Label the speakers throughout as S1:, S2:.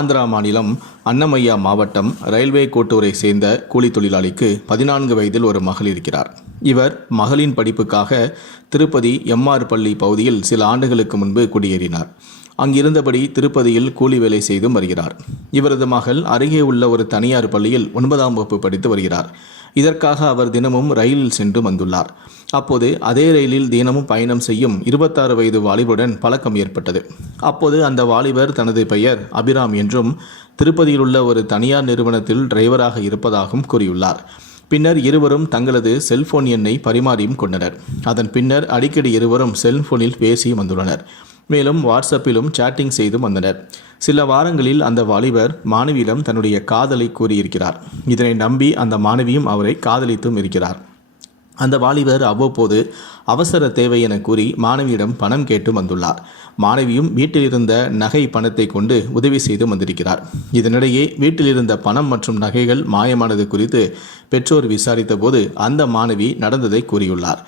S1: ஆந்திரா மாநிலம் அன்னமையா மாவட்டம் ரயில்வே கோட்டூரை சேர்ந்த கூலி தொழிலாளிக்கு பதினான்கு வயதில் ஒரு மகள் இருக்கிறார். இவர் மகளின் படிப்புக்காக திருப்பதி எம்ஆர் பள்ளி பகுதியில் சில ஆண்டுகளுக்கு முன்பு குடியேறினார். அங்கிருந்தபடி திருப்பதியில் கூலி வேலை செய்தும் வருகிறார். இவரது மகள் அருகே உள்ள ஒரு தனியார் பள்ளியில் ஒன்பதாம் வகுப்பு படித்து வருகிறார். இதற்காக அவர் தினமும் ரயிலில் சென்று வந்துள்ளார். அப்போது அதே ரயிலில் தினமும் பயணம் செய்யும் இருபத்தாறு வயது வாலிபுடன் பழக்கம் ஏற்பட்டது. அப்போது அந்த வாலிபர் தனது பெயர் அபிராம் என்றும் திருப்பதியில் உள்ள ஒரு தனியார் நிறுவனத்தில் டிரைவராக இருப்பதாகவும் கூறியுள்ளார். பின்னர் இருவரும் தங்களது செல்போன் எண்ணை பரிமாறியும் கொண்டனர். அதன் பின்னர் அடிக்கடி இருவரும் செல்போனில் பேசி வந்துள்ளனர். மேலும் வாட்ஸ்அப்பிலும் சேட்டிங் செய்தும் வந்தனர். சில வாரங்களில் அந்த வாலிபர் மாணவியிடம் தன்னுடைய காதலை கூறியிருக்கிறார். இதனை நம்பி அந்த மாணவியும் அவரை காதலித்தும் இருக்கிறார். அந்த வாலிபர் அவ்வப்போது அவசர தேவை என கூறி மாணவியிடம் பணம் கேட்டு வந்துள்ளார். மாணவியும் வீட்டிலிருந்த நகை பணத்தை கொண்டு உதவி செய்து வந்திருக்கிறார். இதனிடையே வீட்டிலிருந்த பணம் மற்றும் நகைகள் மாயமானது குறித்து பெற்றோர் விசாரித்தபோது அந்த மாணவி நடந்ததை கூறியுள்ளார்.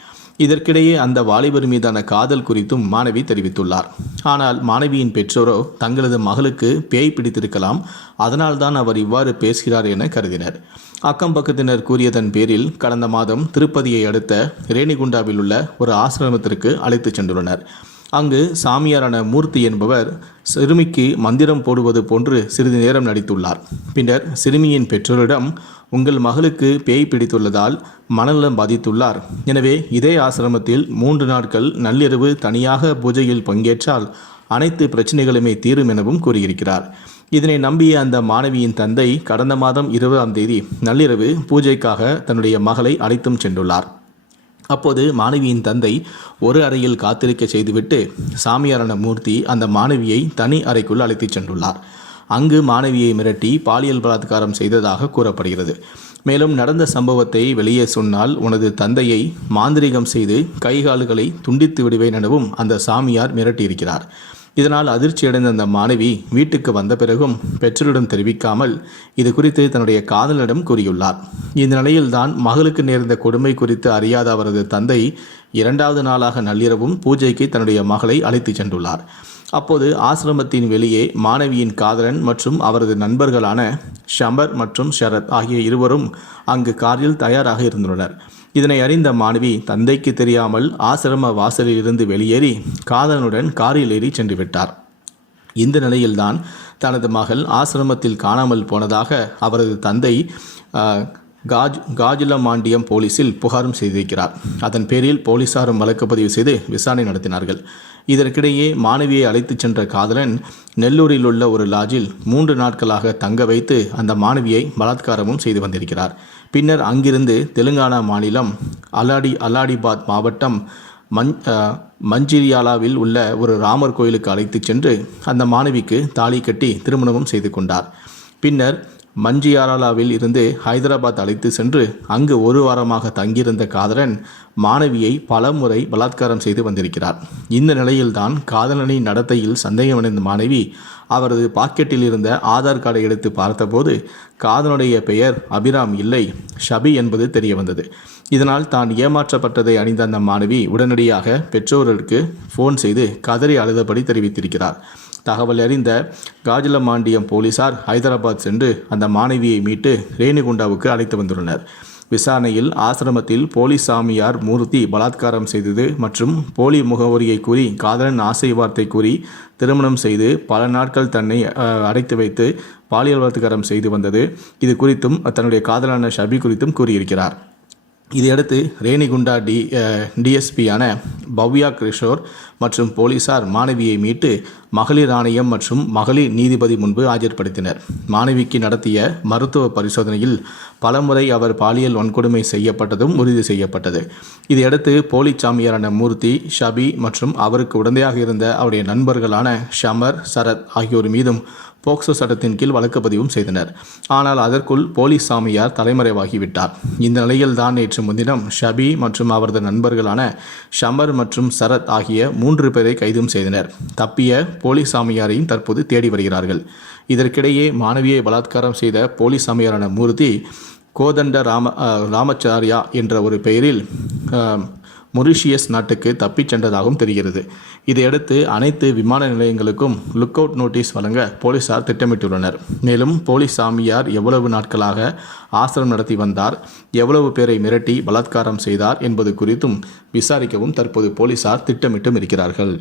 S1: இதற்கிடையே அந்த வாலிபர் மீதான காதல் குறித்தும் மாணவி தெரிவித்துள்ளார். ஆனால் மாணவியின் பெற்றோரோ தங்களது மகளுக்கு பேய் பிடித்திருக்கலாம் அதனால்தான் அவர் இவ்வாறு பேசுகிறார் என கருதினர். அக்கம் பக்கத்தினர் கூறியதன் பேரில் கடந்த மாதம் திருப்பதியை அடுத்த ரேணிகுண்டாவில் உள்ள ஒரு ஆசிரமத்திற்கு அழைத்துச் சென்றுள்ளனர். அங்கு சாமியாரான மூர்த்தி என்பவர் சிறுமிக்கு மந்திரம் போடுவது போன்று சிறிது நேரம் நடித்துள்ளார். பின்னர் சிறுமியின் பெற்றோரிடம் உங்கள் மகளுக்கு பேய் பிடித்துள்ளதால் மனநலம் பாதித்துள்ளார். எனவே இதே ஆசிரமத்தில் மூன்று நாட்கள் நள்ளிரவு தனியாக பூஜையில் பங்கேற்றால் அனைத்து பிரச்சனைகளுமே தீரும் எனவும் கூறியிருக்கிறார். இதனை நம்பிய அந்த மாணவியின் தந்தை கடந்த மாதம் இருபதாம் தேதி நள்ளிரவு பூஜைக்காக தன்னுடைய மகளை அழைத்தும் சென்றுள்ளார். அப்போது மாணவியின் தந்தை ஒரு அறையில் காத்திருக்க செய்துவிட்டு சாமியாரான மூர்த்தி அந்த மாணவியை தனி அறைக்குள் அழைத்துச் சென்றுள்ளார். அங்கு மாணவியை மிரட்டி பாலியல் பலாத்காரம் செய்ததாக கூறப்படுகிறது. மேலும் நடந்த சம்பவத்தை வெளியே சொன்னால் உனது தந்தையை மாந்திரீகம் செய்து கைகால்களை துண்டித்து விடுவேன் எனவும் அந்த சாமியார் மிரட்டியிருக்கிறார். இதனால் அதிர்ச்சியடைந்த அந்த மாணவி வீட்டுக்கு வந்த பிறகும் பெற்றோரிடம் தெரிவிக்காமல் இது குறித்து தன்னுடைய காதலனிடம் கூறியுள்ளார். இந்த நிலையில்தான் மகளுக்கு நேர்ந்த கொடுமை குறித்து அறியாத அவரது தந்தை இரண்டாவது நாளாக நள்ளிரவும் பூஜைக்கு தன்னுடைய மகளை அழைத்துச் சென்றுள்ளார். அப்போது ஆசிரமத்தின் வெளியே மாணவியின் காதலன் மற்றும் அவரது நண்பர்களான ஷம்பர் மற்றும் ஷரத் ஆகிய இருவரும் அங்கு காரில் தயாராக இருந்துள்ளனர். இதனை அறிந்த மாணவி தந்தைக்கு தெரியாமல் ஆசிரம வாசலில் இருந்து வெளியேறி காதலனுடன் காரில் ஏறி சென்று விட்டார். இந்த நிலையில்தான் தனது மகள் ஆசிரமத்தில் காணாமல் போனதாக அவரது தந்தை காஜ் காஜிலமாண்டியம் போலீசில் புகாரும் செய்திருக்கிறார். அதன் பேரில் போலீசாரும் வழக்கு பதிவு செய்து விசாரணை நடத்தினார்கள். இதற்கிடையே மாணவியை அழைத்துச் சென்ற காதலன் நெல்லூரில் உள்ள ஒரு லாட்ஜில் மூன்று நாட்களாக தங்க வைத்து அந்த மாணவியை பலாத்காரமும் செய்து வந்திருக்கிறார். பின்னர் அங்கிருந்து தெலுங்கானா மாநிலம் அலாடி அலாடிபாத் மாவட்டம் மஞ் மஞ்சிரியாலாவில் உள்ள ஒரு ராமர் கோயிலுக்கு அழைத்துச் சென்று அந்த மாணவிக்கு தாலி கட்டி திருமணமும் செய்து கொண்டார். பின்னர் மஞ்சியாராலாவில் இருந்து ஹைதராபாத் அழைத்து சென்று அங்கு ஒரு வாரமாக தங்கியிருந்த காதலன் மாணவியை பலமுறை பலாத்காரம் செய்து வந்திருக்கிறார். இந்த நிலையில்தான் காதலனின் நடத்தையில் சந்தேகமடைந்த மாணவி அவரது பாக்கெட்டில் இருந்த ஆதார் கார்டை எடுத்து பார்த்தபோது காதலனுடைய பெயர் அபிராம் இல்லை ஷபி என்பது தெரிய வந்தது இதனால் தான் ஏமாற்றப்பட்டதை அணிந்த அந்த மாணவி உடனடியாக பெற்றோருக்கு ஃபோன் செய்து கதறி அழுதபடி தெரிவித்திருக்கிறார். தகவல் அறிந்த காஜலமாண்டியம் போலீசார் ஹைதராபாத் சென்று அந்த மாணவியை மீட்டு ரேணிகுண்டாவுக்கு அழைத்து வந்துள்ளனர். விசாரணையில் ஆசிரமத்தில் போலி சாமியார் மூர்த்தி பலாத்காரம் செய்தது மற்றும் போலி முகவரியை கூறி காதலன் ஆசை வார்த்தை கூறி திருமணம் செய்து பல நாட்கள் தன்னை அடைத்து வைத்து பாலியல் பலாத்காரம் செய்து வந்தது. இது குறித்தும் தன்னுடைய காதலான ஷபி குறித்தும் கூறியிருக்கிறார். இதையடுத்து ரேணிகுண்டா டி டிஎஸ்பியான பவ்யா கிஷோர் மற்றும் போலீசார் மாணவியை மீட்டு மகளிர் ஆணையம் மற்றும் மகளிர் நீதிபதி முன்பு ஆஜர்படுத்தினர். மாணவிக்கு நடத்திய மருத்துவ பரிசோதனையில் பலமுறை அவர் பாலியல் வன்கொடுமை செய்யப்பட்டதும் உறுதி செய்யப்பட்டது. இதையடுத்து போலி சாமியாரான மூர்த்தி ஷபி மற்றும் அவருக்கு உடந்தையாக இருந்த அவருடைய நண்பர்களான ஷமர் சரத் ஆகியோர் மீதும் போக்சோ சட்டத்தின் கீழ் வழக்கு பதிவும் செய்தனர். ஆனால் அதற்குள் போலீஸ் சாமியார் தலைமறைவாகிவிட்டார். இந்த நிலையில் தான் நேற்று முன்தினம் ஷபி மற்றும் அவரது நண்பர்களான ஷமர் மற்றும் சரத் ஆகிய மூன்று பேரை கைதும் செய்தனர். தப்பிய போலீஸ் சாமியாரையும் தற்போது தேடி வருகிறார்கள். இதற்கிடையே மாணவியை பலாத்காரம் செய்த போலீஸ் சாமியாரான மூர்த்தி கோதண்ட ராம ராமச்சாரியா என்ற ஒரு பெயரில் மொரிஷியஸ் நாட்டுக்கு தப்பிச் சென்றதாகவும் தெரிகிறது. இதையடுத்து அனைத்து விமான நிலையங்களுக்கும் லுக் அவுட் நோட்டீஸ் வழங்க போலீசார் திட்டமிட்டுள்ளனர். மேலும் போலீஸ் சாமியார் எவ்வளவு நாட்களாக ஆசிரம் நடத்தி வந்தார் எவ்வளவு பேரை மிரட்டி பலாத்காரம் செய்தார் என்பது குறித்தும் விசாரிக்கவும் தற்போது போலீசார் திட்டமிட்டும் இருக்கிறார்கள்.